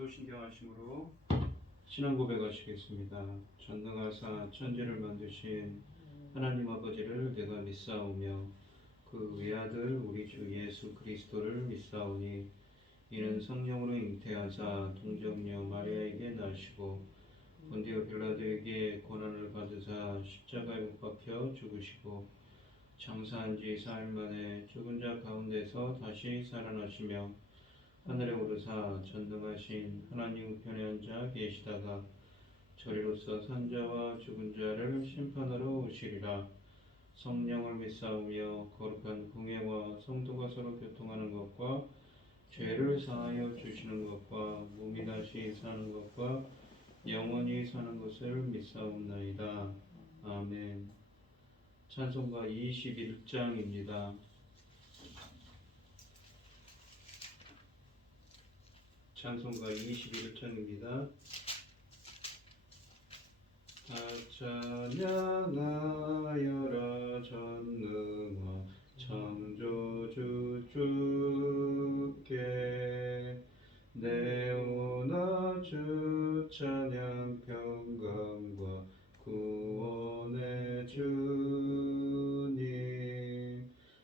사도신경하심으로 신앙 고백하시겠습니다. 전능하사 천지를 만드신 하나님 아버지를 내가 믿사오며 그 외아들 우리 주 예수 그리스도를 믿사오니 이는 성령으로 잉태하사 동정녀 마리아에게 나시고 본디오 빌라도에게 고난을 받으사 십자가에 못 박혀 죽으시고 장사한 지 사흘 만에 죽은 자 가운데서 다시 살아나시며 하늘에 오르사 전능하신 하나님 우편에 앉아 계시다가 저리로서 산자와 죽은 자를 심판하러 오시리라. 성령을 믿사오며 거룩한 공예와 성도가 서로 교통하는 것과 죄를 사하여 주시는 것과 몸이 다시 사는 것과 영원히 사는 것을 믿사옵나이다. 아멘. 찬송가 21장입니다. 찬송가 21장입니다. 다 찬양하여라 전능한 창조주 주께 내오나 주 찬양 평강과 구원의 주님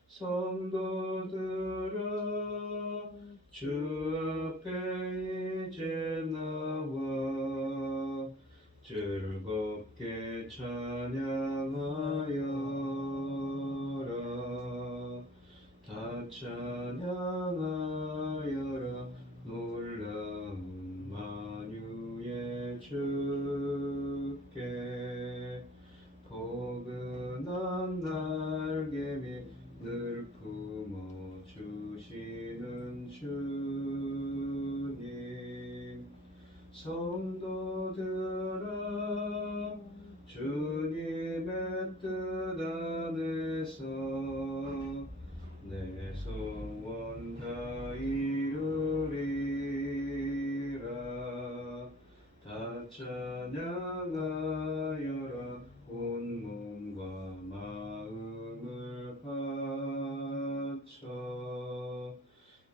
성도들아 주 앞에 이제 나와 즐겁게 찬양하여라. 다 찬양하여라. 놀라운 만유의 주께 포근한 날개 밑 늘 품어주시는 주님 성도들아 주님의 뜻 안에서 내 소원 다 이루리라. 다 찬양하여라. 온 몸과 마음을 바쳐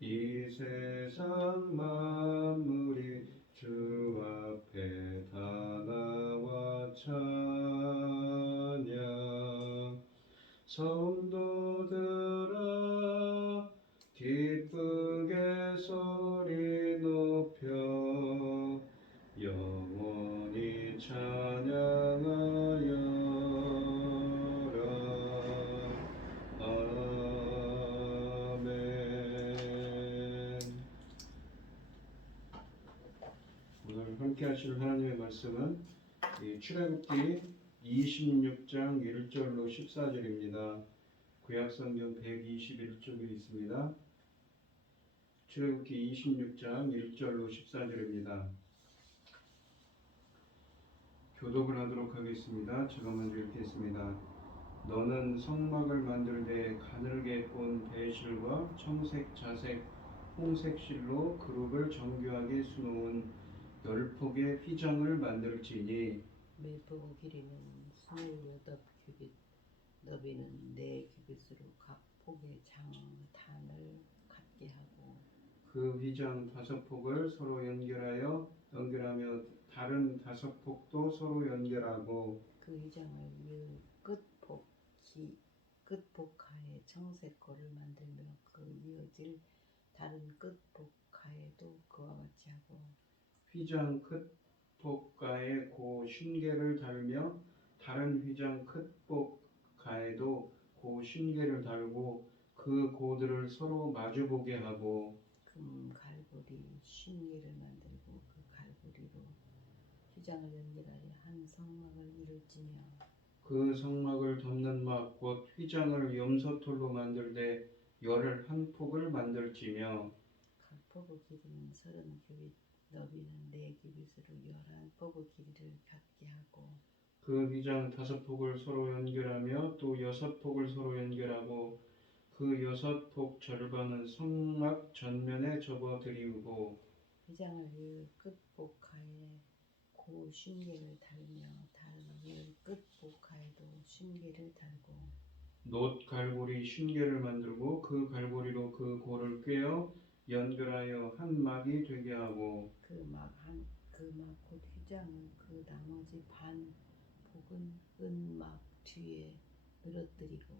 이 세상 만물이 주 앞에 다 나와 찬양. 성도들아 기쁘게 소리 높여 영원히 찬양하여라. 아멘. 오늘 함께 하실 하나님의 말씀은 출애굽기 26장 1절로 14절입니다. 구약성경 121쪽에 있습니다. 출애굽기 26장 1절로 14절입니다. 교독을 하도록 하겠습니다. 제가 먼저 읽겠습니다. 너는 성막을 만들되 가늘게 꼰 배실과 청색, 자색, 홍색 실로 그룹을 정교하게 수놓은 10폭의 휘장을 만들지니 매폭 길이는 28규빗, 너비는 4규빗으로 각 폭의 장단을 같게 하고 그 휘장 5폭을 서로 연결하며 다른 5폭도 서로 연결하고 그 휘장을 이을 끝폭하에 청색고를 만들며 그 이어질 다른 끝폭하에도 그와 같이 하고 휘장 끝폭가에 고 쉰개를 달며 다른 휘장 끝폭가에도 고 쉰개를 달고 그 고들을 서로 마주보게 하고 금 갈고리 50개를 만들고 그 갈고리로 휘장을 연결하여 한 성막을 이룰지며 그 성막을 덮는 막 곧 휘장을 염소털로 만들되 11폭을 만들지며 각 폭의 길이는 30규빗, 너비는 4규빗으로 11폭의 길이를 갖게 하고 그 휘장 5폭을 서로 연결하며 또 6폭을 서로 연결하고 그 6폭 절반은 성막 전면에 접어 드리우고 휘장을 이을 끝복하에 고 50개를 달며 다른 이을 끝복하에도 50개를 달고 놋 갈고리 50개를 만들고 그 갈고리로 그 고를 꿰어 연결하여 한 막이 되게 하고 그 막 곧 휘장은 그 나머지 반 복은 은막 뒤에 늘어뜨리고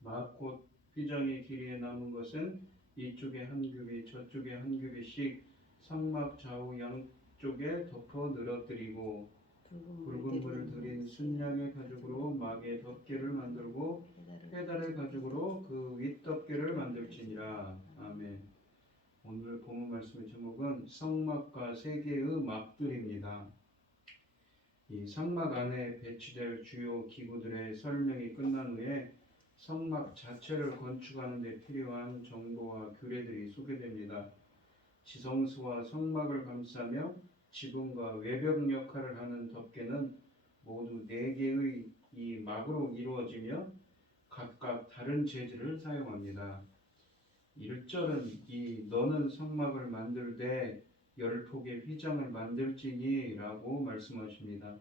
막 곧 휘장의 길이에 남은 것은 이쪽에 한 규비 저쪽에 한 규비씩 성막 좌우 양쪽에 덮어 늘어뜨리고 붉은 물을 들인 순양의 가죽으로 막의 덮개를 만들고 페달의 가죽으로 그 윗덮개를 만들지니라. 아멘. 오늘 본문 말씀의 제목은 성막과 세 개의 막들입니다. 이 성막 안에 배치될 주요 기구들의 설명이 끝난 후에 성막 자체를 건축하는 데 필요한 정보와 규례들이 소개됩니다. 지성소와 성막을 감싸며 지붕과 외벽 역할을 하는 덮개는 모두 4개의 이 막으로 이루어지며 각각 다른 재질을 사용합니다. 1절은 이 너는 성막을 만들되 10폭의 휘장을 만들지니 라고 말씀하십니다.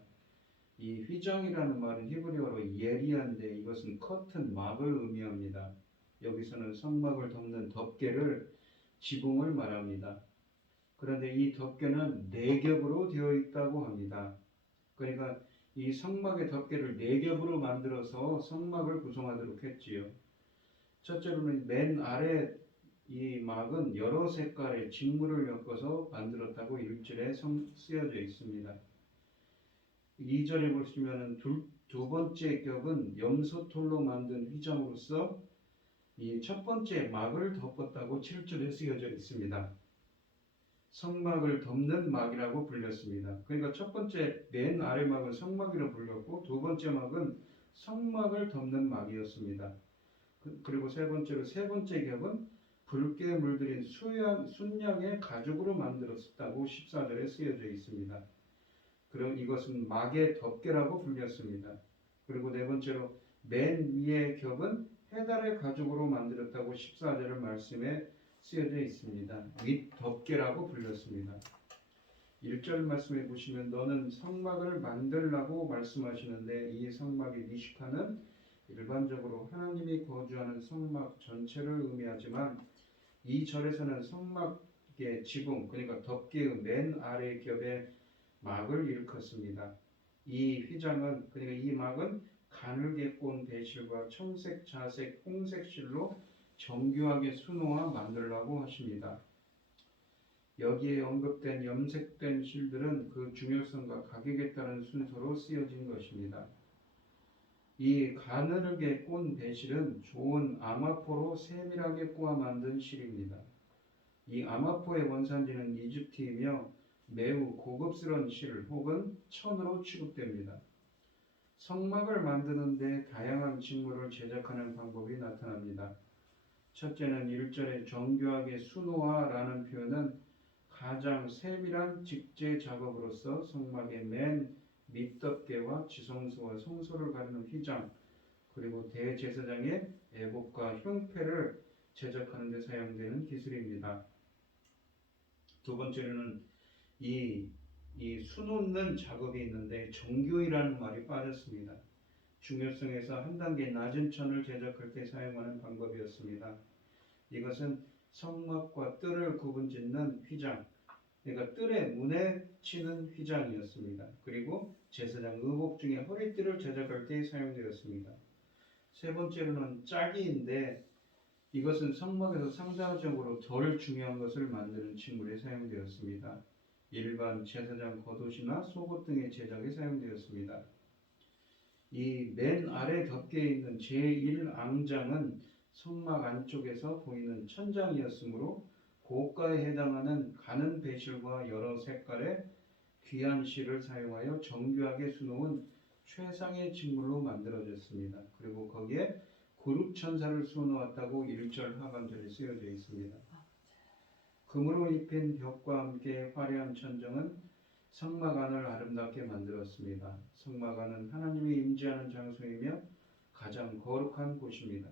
이 휘장이라는 말은 히브리어로 예리한데 이것은 커튼, 막을 의미합니다. 여기서는 성막을 덮는 덮개를 지붕을 말합니다. 그런데 이 덮개는 4겹으로 되어 있다고 합니다. 그러니까 이 성막의 덮개를 4겹으로 만들어서 성막을 구성하도록 했지요. 첫째로는 맨 아래 이 막은 여러 색깔의 직물을 엮어서 만들었다고 1절에 쓰여져 있습니다. 2절에 보시면 두 번째 겹은 염소털로 만든 휘장으로서 이 첫 번째 막을 덮었다고 7절에 쓰여져 있습니다. 성막을 덮는 막이라고 불렸습니다. 그러니까 첫 번째 맨 아래 막은 성막이라고 불렸고 두 번째 막은 성막을 덮는 막이었습니다. 그리고 세 번째 겹은 붉게 물들인 순양의 가죽으로 만들었다고 14절에 쓰여져 있습니다. 그럼 이것은 막의 덮개라고 불렸습니다. 그리고 네 번째로 맨 위의 겹은 해달의 가죽으로 만들었다고 14절 말씀에 쓰여져 있습니다. 윗 덮개라고 불렸습니다. 1절 말씀에 보시면 너는 성막을 만들라고 말씀하시는데 이 성막의 미시카는 일반적으로 하나님이 거주하는 성막 전체를 의미하지만 이 절에서는 성막의 지붕 그러니까 덮개의 맨 아래 겹에 막을 일컫습니다. 이 휘장은 그러니까 이 막은 가늘게 꼰 배실과 청색, 자색, 홍색 실로 정교하게 수놓아 만들라고 하십니다. 여기에 언급된 염색된 실들은 그 중요성과 가격에 따른 순서로 쓰여진 것입니다. 이 가늘게 꼰 배실은 좋은 아마포로 세밀하게 꼬아 만든 실입니다. 이 아마포의 원산지는 이집트이며 매우 고급스러운 실 혹은 천으로 취급됩니다. 성막을 만드는데 다양한 직물을 제작하는 방법이 나타납니다. 첫째는 1절에 정교하게 수놓아라는 표현은 가장 세밀한 직제 작업으로서 성막의 맨 밑덮개와 지성소와 성소를 가리는 휘장 그리고 대제사장의 에봇과 흉패를 제작하는 데 사용되는 기술입니다. 두 번째로는 이 수놓는 작업이 있는데 정교이라는 말이 빠졌습니다. 중요성에서 한 단계 낮은 천을 제작할 때 사용하는 방법이었습니다. 이것은 성막과 뜰을 구분짓는 휘장, 그러니까 뜰의 문에 치는 휘장이었습니다. 그리고 제사장 의복 중에 허리띠를 제작할 때 사용되었습니다. 세 번째로는 짜기인데 이것은 성막에서 상대적으로 덜 중요한 것을 만드는 직물에 사용되었습니다. 일반 제사장 겉옷이나 속옷 등의 제작에 사용되었습니다. 이 맨 아래 덮개에 있는 제1앙장은 성막 안쪽에서 보이는 천장이었으므로 고가에 해당하는 가는 배실과 여러 색깔의 귀한 실을 사용하여 정교하게 수놓은 최상의 직물로 만들어졌습니다. 그리고 거기에 구룹천사를 수놓았다고 1절 하반절에 쓰여져 있습니다. 금으로 입힌 벽과 함께 화려한 천정은 성막 안을 아름답게 만들었습니다. 성막 안은 하나님이 임재하는 장소이며 가장 거룩한 곳입니다.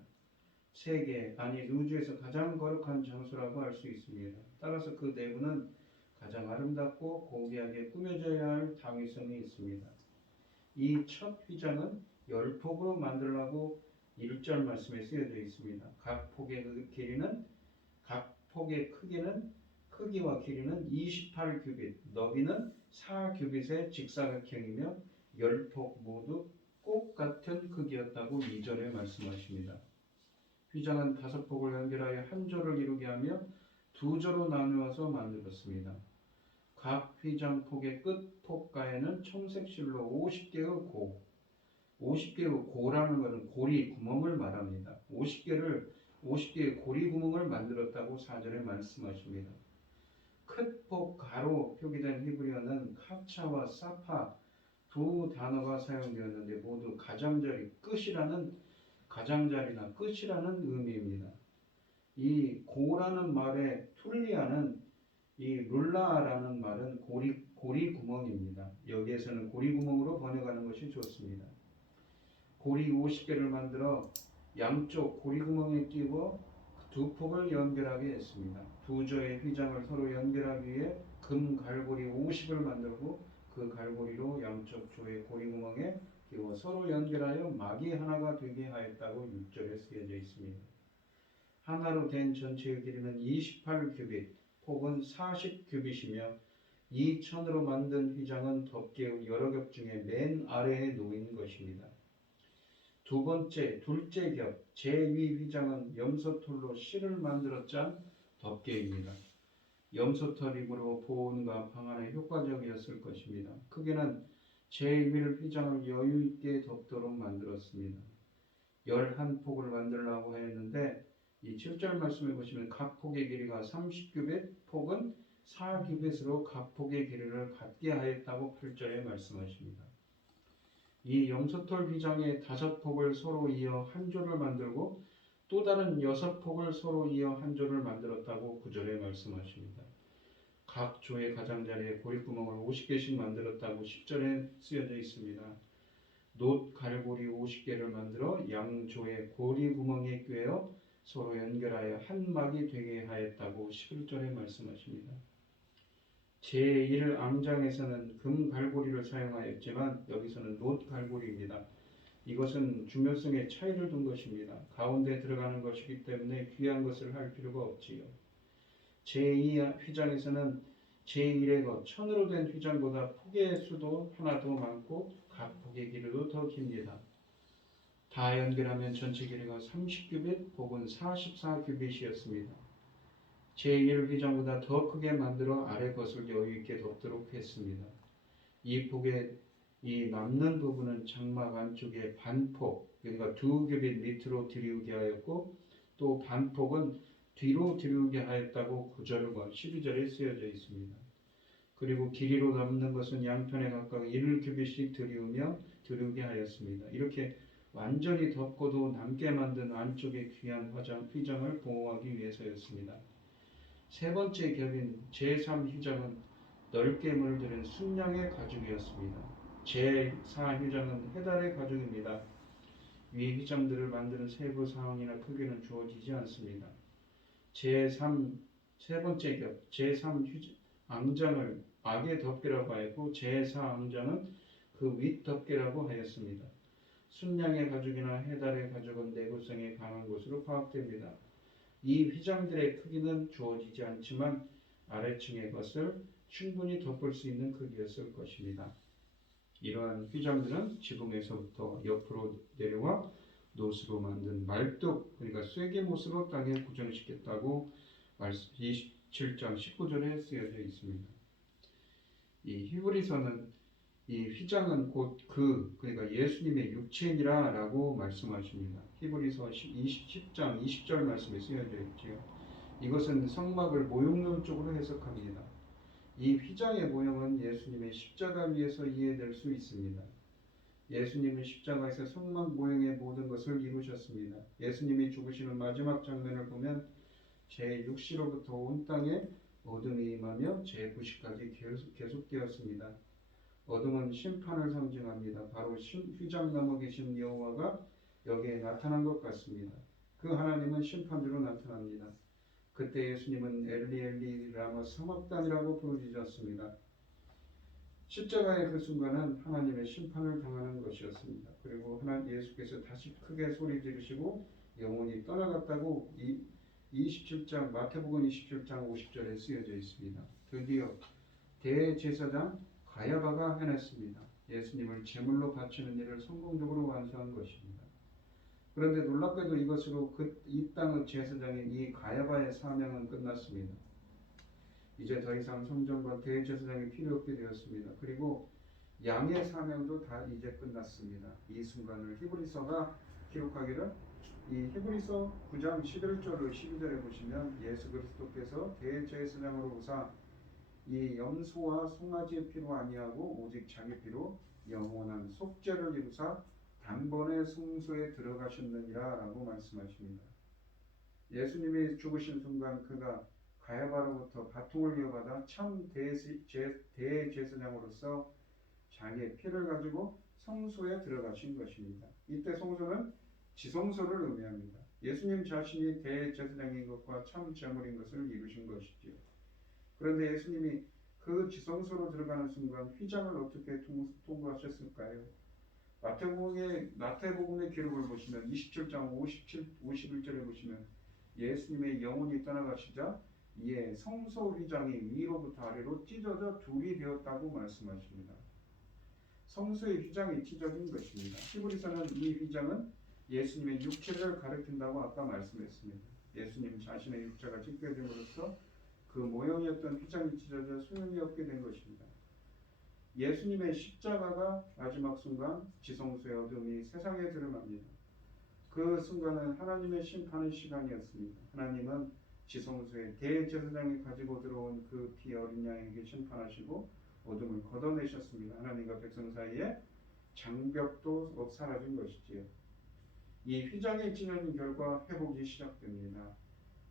세계 아니 우주에서 가장 거룩한 장소라고 할 수 있습니다. 따라서 그 내부는 가장 아름답고 고귀하게 꾸며져야 할 당위성이 있습니다. 이 첫 휘장은 10폭으로 만들라고 1절 말씀에 쓰여져 있습니다. 각 폭의 그 길이는 각 폭의 크기와 길이는 28규빗, 너비는 4규빗의 직사각형이며 10폭 모두 똑같은 크기였다고 2절에 말씀하십니다. 휘장은 5폭을 연결하여 한 조를 이루게 하며 2조로 나누어서 만들었습니다. 각 휘장폭의 끝 폭가에는 청색 실로 50개의 고라는 것은 고리 구멍을 말합니다. 50개의 고리 구멍을 만들었다고 4절에 말씀하십니다. 큰 폭 가로 표기된 히브리어는 카차와 사파 두 단어가 사용되었는데 모두 가장자리나 끝이라는 의미입니다. 이 고라는 말의 툴리아는 이 룰라라는 말은 고리 구멍입니다. 여기에서는 고리 구멍으로 번역하는 것이 좋습니다. 고리 50개를 만들어 양쪽 고리 구멍에 끼워 두 폭을 연결하게 했습니다. 두 조의 휘장을 서로 연결하기 위해 금 갈고리 50을 만들고 그 갈고리로 양쪽 조의 고리 구멍에 끼워 서로 연결하여 막이 하나가 되게 하였다고 6절에 쓰여져 있습니다. 하나로 된 전체의 길이는 28규빗, 폭은 40규빗이며 이 천으로 만든 휘장은 덮개의 여러 겹 중에 맨 아래에 놓인 것입니다. 둘째 겹 제2 휘장은 염소털로 실을 만들어 짠 덮개입니다. 염소털 힘으로 보온과 방안에 효과적이었을 것입니다. 크기는 제1 휘장을 여유 있게 덮도록 만들었습니다. 11폭을 만들려고 했는데 이 7절 말씀에 보시면 각 폭의 길이가 30규빗, 폭은 4규빗으로 각 폭의 길이를 같게 하였다고 8절에 말씀하십니다. 이 염소털 휘장의 5폭을 서로 이어 한 조를 만들고 또 다른 6폭을 서로 이어 한 조를 만들었다고 9절에 말씀하십니다. 각 조의 가장자리에 고리구멍을 50개씩 만들었다고 10절에 쓰여져 있습니다. 놋 갈고리 50개를 만들어 양조의 고리구멍에 꿰어 서로 연결하여 한 막이 되게 하였다고 11절에 말씀하십니다. 제1앙장에서는 금 갈고리를 사용하였지만 여기서는 놋 갈고리입니다. 이것은 중요성에 차이를 둔 것입니다. 가운데 들어가는 것이기 때문에 귀한 것을 할 필요가 없지요. 제2 휘장에서는 제1의 것, 천으로 된 휘장보다 폭의 수도 하나 더 많고 각 폭의 길이도 더 깁니다. 다 연결하면 전체 길이가 30규빗, 폭은 44규빗이었습니다. 제1 휘장보다 더 크게 만들어 아래 것을 여유 있게 덮도록 했습니다. 이 폭의 이 남는 부분은 장막 안쪽에 반폭, 그러니까 2규빗 밑으로 들이우게 하였고 또 반폭은 뒤로 들이우게 하였다고 9절과 12절에 쓰여져 있습니다. 그리고 길이로 남는 것은 양편에 각각 1규빗씩 들이우게 하였습니다. 이렇게 완전히 덮고도 남게 만든 안쪽의 귀한 휘장을 보호하기 위해서였습니다. 세 번째 겹인 제3 휘장은 넓게 물들인 순양의 가죽이었습니다. 제4 휘장은 해달의 가죽입니다. 위 휘장들을 만드는 세부 사항이나 크기는 주어지지 않습니다. 세 번째 겹 제3 앙장을 악의 덮개라고 하였고 제4 앙장은 그 윗 덮개라고 하였습니다. 순양의 가죽이나 해달의 가죽은 내구성에 강한 것으로 파악됩니다. 이 휘장들의 크기는 주어지지 않지만 아래층의 것을 충분히 덮을 수 있는 크기였을 것입니다. 이러한 휘장들은 지붕에서부터 옆으로 내려와 놋으로 만든 말뚝, 그러니까 쇠개못으로 땅에 고정시켰다고 27장 19절에 쓰여져 있습니다. 이 히브리서는 이 휘장은 곧 그러니까 예수님의 육체니라 라고 말씀하십니다. 히브리서 10장 20절 말씀에 쓰여져 있지요. 이것은 성막을 모형론적으로 해석합니다. 이 휘장의 모형은 예수님의 십자가 위에서 이해될 수 있습니다. 예수님은 십자가에서 성막 모형의 모든 것을 이루셨습니다. 예수님이 죽으시는 마지막 장면을 보면 제6시로부터 온 땅에 어둠이 임하며 제9시까지 계속되었습니다. 어둠은 심판을 상징합니다. 바로 휘장 넘어 계신 여호와가 여기에 나타난 것 같습니다. 그 하나님은 심판주로 나타납니다. 그때 예수님은 엘리 엘리 라마 사막단이라고 부르짖었습니다. 십자가의 그 순간은 하나님의 심판을 당하는 것이었습니다. 그리고 예수께서 다시 크게 소리 지르시고 영혼이 떠나갔다고 27장 마태복음 27장 50절에 쓰여져 있습니다. 드디어 대제사장 가야바가 해냈습니다. 예수님을 제물로 바치는 일을 성공적으로 완수한 것입니다. 그런데 놀랍게도 이것으로 이 땅의 제사장인 이 가야바의 사명은 끝났습니다. 이제 더 이상 성전과 대제사장이 필요 없게 되었습니다. 그리고 양의 사명도 다 이제 끝났습니다. 이 순간을 히브리서가 기록하기를, 이 히브리서 9장 11절을 12절에 보시면 예수 그리스도께서 대제사장으로 오사 이 염소와 송아지의 피로 아니하고 오직 자기 피로 영원한 속죄를 이루사 단번에 성소에 들어가셨느니라 라고 말씀하십니다. 예수님이 죽으신 순간 그가 가야바로부터 바통을 이어받아 참 대제사장으로서 자기의 피를 가지고 성소에 들어가신 것입니다. 이때 성소는 지성소를 의미합니다. 예수님 자신이 대제사장인 것과 참 제물인 것을 이루신 것이지요. 그런데 예수님이 그 지성소로 들어가는 순간 휘장을 어떻게 통과하셨을까요? 마태복음의 기록을 보시면 27장 51절에 보시면 예수님의 영혼이 떠나가시자 이에 성소 휘장이 위로부터 아래로 찢어져 둘이 되었다고 말씀하십니다. 성소의 휘장이 찢어진 것입니다. 히브리서는 이 휘장은 예수님의 육체를 가리킨다고 아까 말씀했습니다. 예수님 자신의 육체가 찢겨짐으로써 그 모형이었던 휘장이 찢어져 소용이 없게 된 것입니다. 예수님의 십자가가 마지막 순간 지성소의 어둠이 세상에 드러납니다. 그 순간은 하나님의 심판의 시간이었습니다. 하나님은 지성소에 대제사장이 가지고 들어온 그 피 어린 양에게 심판하시고 어둠을 걷어내셨습니다. 하나님과 백성 사이에 장벽도 사라진 것이지요. 이 휘장이 찢어진 결과 회복이 시작됩니다.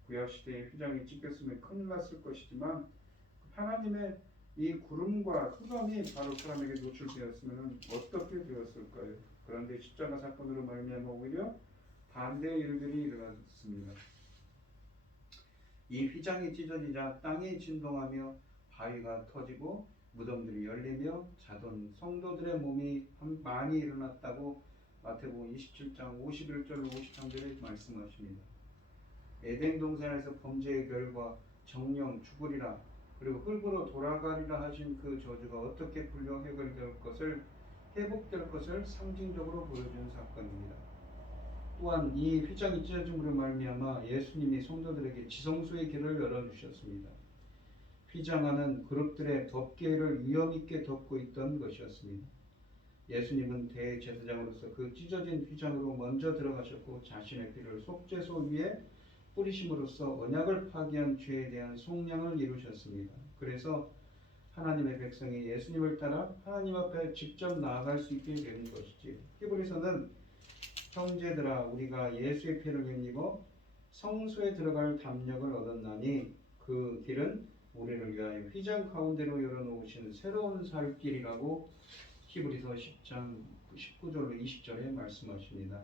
구약시대에 휘장이 찢겼으면 큰일 났을 것이지만 하나님의 이 구름과 흑암이 바로 사람에게 노출되었으면 어떻게 되었을까요? 그런데 십자가 사건으로 말미암아 오히려 반대의 일들이 일어났습니다. 이 휘장이 찢어지자 땅이 진동하며 바위가 터지고 무덤들이 열리며 자던 성도들의 몸이 많이 일어났다고 마태복음 27장 51절로 53절에 말씀하십니다. 에덴 동산에서 범죄의 결과 정령 죽으리라 그리고 흙으로 돌아가리라 하신 그 저주가 어떻게 풀려 회복될 것을 상징적으로 보여준 사건입니다. 또한 이 휘장이 찢어짐으로 말미암아 예수님이 성도들에게 지성소의 길을 열어주셨습니다. 휘장 안은 그룹들의 법궤를 위험 있게 덮고 있던 것이었습니다. 예수님은 대제사장으로서 그 찢어진 휘장으로 먼저 들어가셨고 자신의 피를 속죄소 위에 뿌리심으로써 언약을 파기한 죄에 대한 속량을 이루셨습니다. 그래서 하나님의 백성이 예수님을 따라 하나님 앞에 직접 나아갈 수 있게 되는 것이지요. 히브리서는 형제들아 우리가 예수의 피를 힘입어 성소에 들어갈 담력을 얻었나니 그 길은 우리를 위하여 휘장 가운데로 열어놓으신 새로운 살 길이라고 히브리서 10장 19절로 20절에 말씀하십니다.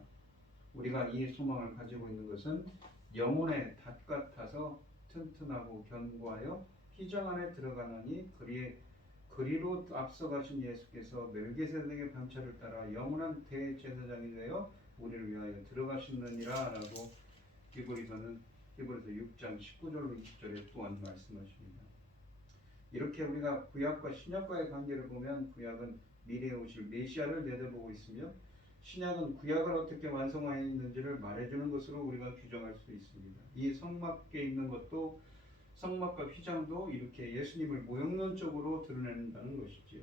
우리가 이 소망을 가지고 있는 것은 영혼의 닷 같아서 튼튼하고 견고하여 휘장 안에 들어가나니 그리로 앞서가신 예수께서 멜기세덱의 반차를 따라 영원한 대제사장이 되어 우리를 위하여 들어가시느니라 라고 히브리서 6장 19절로 20절에 또한 말씀하십니다. 이렇게 우리가 구약과 신약과의 관계를 보면 구약은 미래에 오실 메시아를 내다보고 있으며 신약은 구약을 어떻게 완성하였는지를 말해주는 것으로 우리가 규정할 수 있습니다. 이 성막에 있는 것도 성막과 휘장도 이렇게 예수님을 모형론적으로 드러낸다는 것이지요.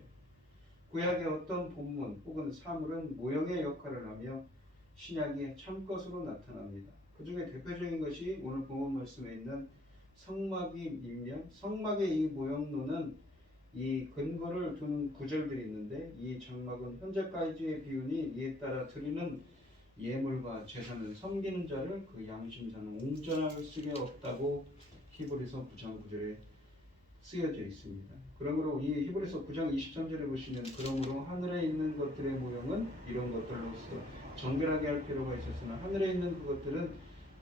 구약의 어떤 본문 혹은 사물은 모형의 역할을 하며 신약이 참것으로 나타납니다. 그 중에 대표적인 것이 오늘 본문 말씀에 있는 성막이며 성막의 이 모형론은 이 근거를 둔 구절들이 있는데 이 장막은 현재까지의 비운이 이에 따라 드리는 예물과 제사는 섬기는 자를 그 양심사는 옹전할 수가 없다고 히브리서 9장 9절에 쓰여져 있습니다. 그러므로 이 히브리서 9장 23절에 보시면 그러므로 하늘에 있는 것들의 모형은 이런 것들로서 정결하게 할 필요가 있었으나 하늘에 있는 그것들은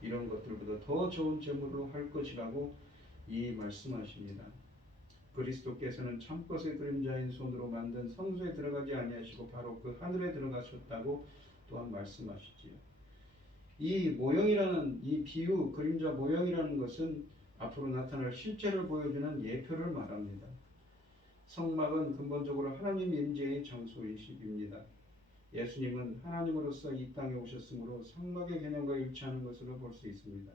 이런 것들보다 더 좋은 제물로 할 것이라고 이 말씀하십니다. 그리스도께서는 참것의 그림자인 손으로 만든 성소에 들어가지 아니하시고 바로 그 하늘에 들어가셨다고 또한 말씀하시지요. 이 모형이라는 이 비유, 그림자 모형이라는 것은 앞으로 나타날 실제를 보여주는 예표를 말합니다. 성막은 근본적으로 하나님 임재의 장소이십니다. 예수님은 하나님으로서 이 땅에 오셨으므로 성막의 개념과 일치하는 것으로 볼 수 있습니다.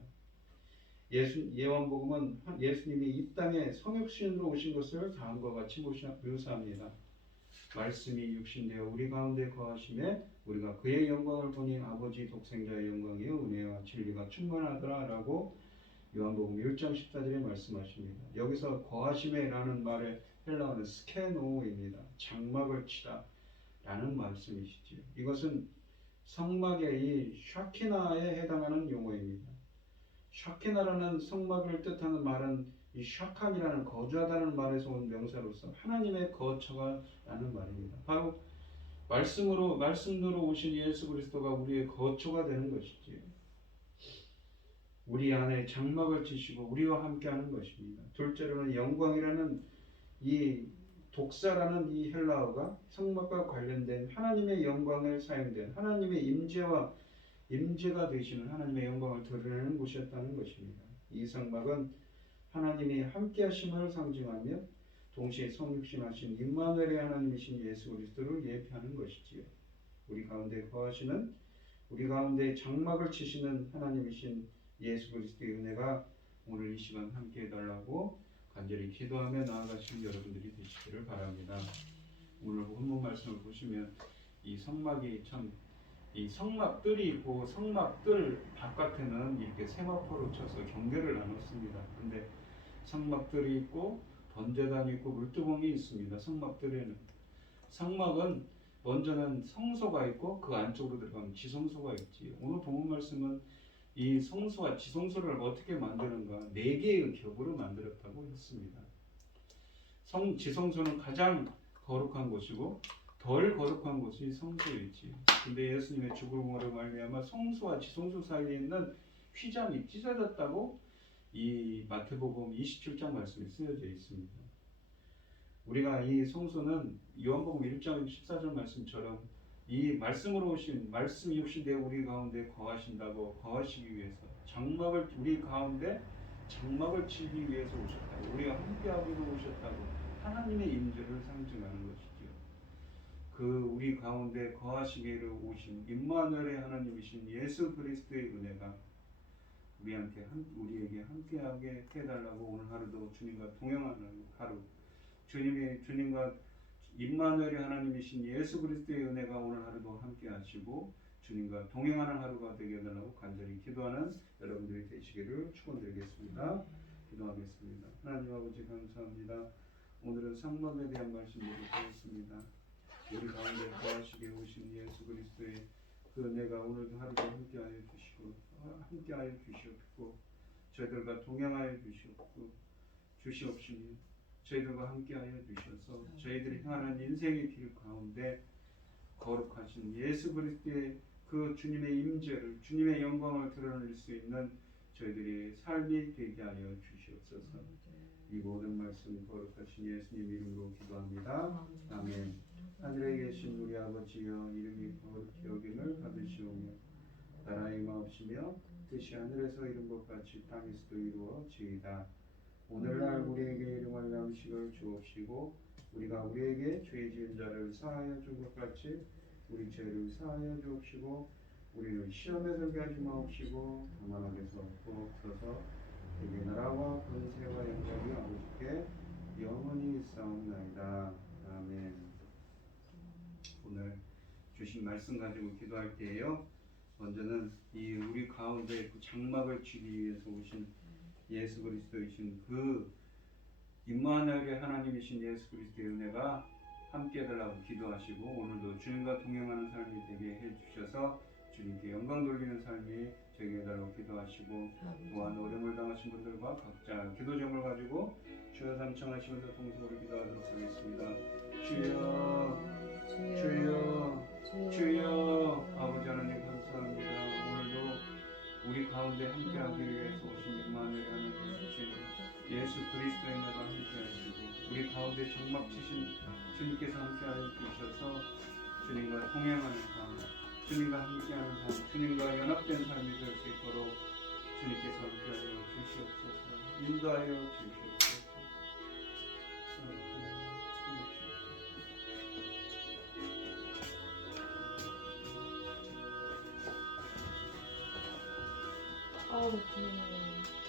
예언복음은 예수님이 이 땅에 성육신으로 오신 것을 다음과 같이 묘사합니다. 말씀이 육신되어 우리 가운데 거하심에 우리가 그의 영광을 보니 아버지 독생자의 영광이요 은혜와 진리가 충만하더라 라고 요한복음 1장 14절에 말씀하십니다. 여기서 거하심에라는 말의 헬라어는 스케노입니다. 장막을 치다 라는 말씀이시지요. 이것은 성막의 이 샤키나에 해당하는 용어입니다. 샤키나라는 성막을 뜻하는 말은 이 샤칸이라는 거주하다는 말에서 온 명사로서 하나님의 거처가 라는 말입니다. 바로 말씀으로 오신 예수 그리스도가 우리의 거처가 되는 것이지요. 우리 안에 장막을 치시고 우리와 함께하는 것입니다. 둘째로는 영광이라는 이 독사라는 이 헬라어가 성막과 관련된 하나님의 영광을 사용된 하나님의 임재가 되시는 하나님의 영광을 드러내는 곳이었다는 것입니다. 이 성막은 하나님이 함께하심을 상징하며 동시에 성육신하신 임마누엘의 하나님이신 예수 그리스도를 예표하는 것이지요. 우리 가운데 거하시는 우리 가운데 장막을 치시는 하나님이신 예수 그리스도의 은혜가 오늘 이 시간 함께 해달라고 간절히 기도하며 나아가시는 여러분들이 되시기를 바랍니다. 오늘 본문 말씀을 보시면 이 성막이 참 이 성막들이 있고 성막들 바깥에는 이렇게 세마포로 쳐서 경계를 나눴습니다. 근데 성막들이 있고 번제단이 있고 물두멍이 있습니다. 성막들에는 성막은 먼저는 성소가 있고 그 안쪽으로 들어가면 지성소가 있지. 오늘 본문 말씀은 이 성소와 지성소를 어떻게 만드는가 4개의 겹으로 만들었다고 했습니다. 지성소는 가장 거룩한 곳이고 덜 거룩한 곳이 성소이지. 근데 예수님의 죽음으로 말미암아 성소와 지성소 사이에 있는 휘장이 찢어졌다고 이 마태복음 27장 말씀에 쓰여져 있습니다. 우리가 이 성소는 요한복음 1장 14절 말씀처럼 이 말씀으로 오신 말씀이 육신되어 우리 가운데 거하시기 위해서 장막을 우리 가운데 장막을 치기 위해서 오셨다고 우리가 함께하기로 오셨다고 하나님의 임재를 상징하는 것이지요. 그 우리 가운데 거하시기로 오신 임마누엘의 하나님이신 예수 그리스도의 은혜가 우리에게 함께하게 해달라고 오늘 하루도 주님과 동행하는 하루 주님과 임마누엘의 하나님이신 예수 그리스도의 은혜가 오늘 하루도 함께하시고 주님과 동행하는 하루가 되게 해달라고 간절히 기도하는 여러분들이 되시기를 축원드리겠습니다. 기도하겠습니다. 하나님 아버지 감사합니다. 오늘은 성막에 대한 말씀을 드렸습니다. 우리 가운데 거하시게 오신 예수 그리스도의 그 은혜가 오늘도 하루도 함께하여 주시옵고 저희들과 동행하여 주시옵시며 저희들과 함께하여 주셔서 저희들이 향하는 인생의 길 가운데 거룩하신 예수 그리스도의 그 주님의 임재를 주님의 영광을 드러낼 수 있는 저희들의 삶이 되게 하여 주시옵소서. 이 모든 말씀 거룩하신 예수님 이름으로 기도합니다. 아멘. 하늘에 계신 우리 아버지여 이름이 거룩히 여김을 받으시오며 나라의 마옵시며 뜻이 하늘에서 이룬 것 같이 땅에서도 이루어지이다. 오늘날 우리에게 일용할 양식을 주옵시고 우리가 우리에게 죄 지은 자를 사하여 준 것 같이 우리 죄를 사하여 주옵시고 우리를 시험에 들게 하지 마옵시고 다만 악에서 구하옵소서. 그의 나라와 권세와 영광이 아버지께 영원히 있사옵나이다. 아멘. 오늘 주신 말씀 가지고 기도할 때에요. 먼저는 이 우리 가운데 그 장막을 치기 위해서 오신 예수 그리스도이신 그 임마누엘의 하나님이신 예수 그리스도의 은혜가 함께 해달라고 기도하시고 오늘도 주님과 동행하는 삶이 되게 해주셔서 주님께 영광 돌리는 삶이 되게 해달라고 기도하시고 또한 어려움을 당하신 분들과 각자 기도 제목을 가지고 주여 삼청하시면서 동성으로 기도하도록 하겠습니다. 주여 아버지 하나님 감사합니다. 오늘도 우리 가운데 함께하기 위해서 오신 임마누엘 하나님이신 예수 그리스도의 은혜가 함께하시고 우리 가운데 장막 치신 주님께서 함께하여 주셔서 주님과 동행하는 삶 주님과 함께하는 삶, 주님과 연합된 삶이 될 수 있도록 주님께서 함께하여 주시옵소서. 인도하여 주시옵소서. 아우, 주님.